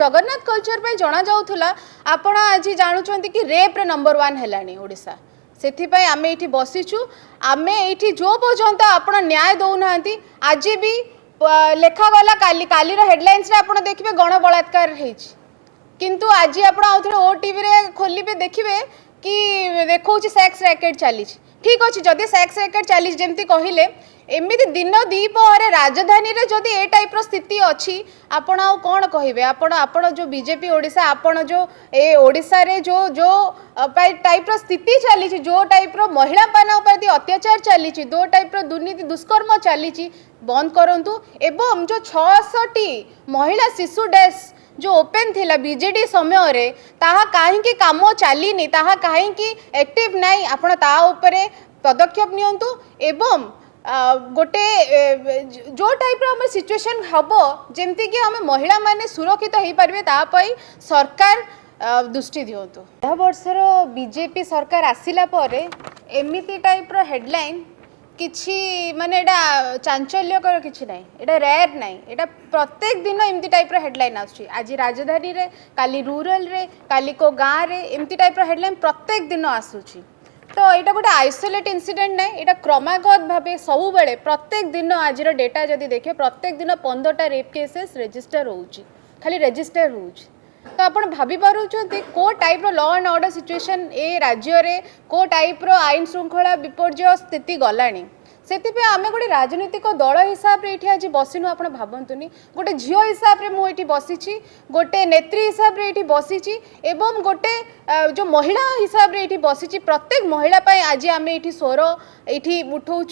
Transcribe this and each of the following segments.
Jagannath culture पे जना जाउथुला आपण आज जानुचंती कि रेप रे नंबर 1 हेलानी ओडिसा सेथि पई आमे एठी बसिचु आमे एठी जो पर्यंत आपण न्याय दउनांती आज भी लेखा गला काली काली रो हेडलाइंस रे आपण देखिबे गण बलात्कार हेछि किंतु आज आपण आउथरे ओ टीवी रे खोलिबे देखिबे कि देखौछि सेक्स रैकेट चली ठीक अच्छे जदि सेक्स रैकेट चली जमती कहले एमती दिन दीपहर राजधानी रे जदि ए टाइप रो स्थिति अच्छी आपण आउ कौन कहे आपण जो बीजेपी ओडिशा आपण जो ए ओडिशा रे जो जो टाइप रो स्थिति चली जो टाइप रो महिला मान प्रति अत्याचार चली जो टाइप रो दुर्नीति दुष्कर्म चली बंद करंतु एवं जो 600 महिला शिशु डेस्क जो ओपन थिला बीजेडी समय रे ताहा काहेकि काम चलीनी ताहा काहेकि एक्टिव नहीं आपण ता उपरे पदक्षेप नियंतु एवं गोटे जो टाइप रो सिचुएशन हबो जेमती कि हम महिला माने सुरक्षित हो पारे तापाई सरकार दृष्टि दियंतु। यह वर्षर बीजेपी सरकार आसिला परे एमिति टाइप रो हेडलाइन किछि माने एटा चांचल्यकर किछि नाही एटा रेयर नाही एटा प्रत्येक दिन एमती टाइप रो हेडलाइन आछी आज राजधानी रे काली रूरल रे काली को गाँ रे एमती टाइप रो हेडलाइन प्रत्येक दिन आसुची तो यहाँ गोटे आइसोलेट इनसीडेंट ना यहाँ क्रमागत भाव सब बेले प्रत्येक दिन आज डेटा जदि देखिए प्रत्येक दिन 15टा रेप केसेस रेजिस्टर होउची खाली रेजिस्टर होउची तो आप भाभी पारुचंती को टाइप रो लॉ एंड ऑर्डर सिचुएशन ए राज्य रे को टाइप रो आईन श्रृंखला विपर्य स्थिति गलानी से आम गोटे राजनीतिक दल हिसाब से आज बसिनु आप भावतुनि गोटे झील हिसाब से मुझे बसी गोटे नेत्री हिसाब से ये बसी एवं गोटे जो महिला हिसाब से ये बसी प्रत्येक महिला आज आम ये स्वर ये उठाऊँ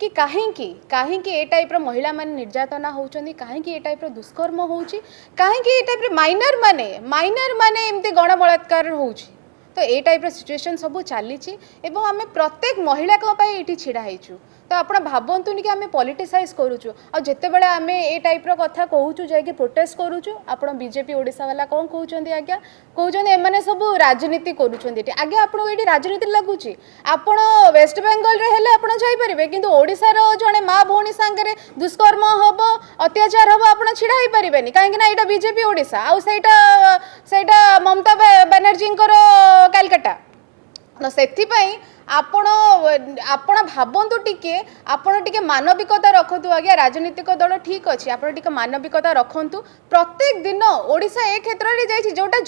कि कहीं ए टाइप रो महिला माने निर्यातना होउचंदी कहीं ए टाइप रो दुष्कर्म होउची कहीं ए टाइप रो माइनर माने एमती गण बलात्कार होउची तो ए टाइप रो सिचुएशन सब चली एवं आम प्रत्येक महिला ये छिड़ा होइछु तो आप भावतुनि कि आम पॉलिटिसाइज करूचु आ जिते बड़े आम ए टाइप रो कथा कहूचु जाकि प्रोटेस्ट करूचु आप बीजेपी ओडिशा वाला कौन कहउचंदी आज्ञा कहउचंदी एमाने सब राजनीति करूचंदी आगे आपको ये राजनीति लगुच आपण वेस्ट बेंगल रे हेले आपण जाई परिबे किंतु ओडिशा रो जने माँ भौणी सांगरे दुष्कर्म हबो अत्याचार हबो आपण छिड़ा होई परिबेनी काहेकि ना एटा बीजेपी ओडिशा आ सेटा ममता बनर्जी कलकत्ता तो सेथिपाई आपण आपण भावतु टिके आपण टिके मानविकता रखतु आज्ञा राजनीतिक दल ठीक अच्छे आपण टिके मानविकता रखतु प्रत्येक दिन ओडिशा ए क्षेत्र रे जाइछि जोटा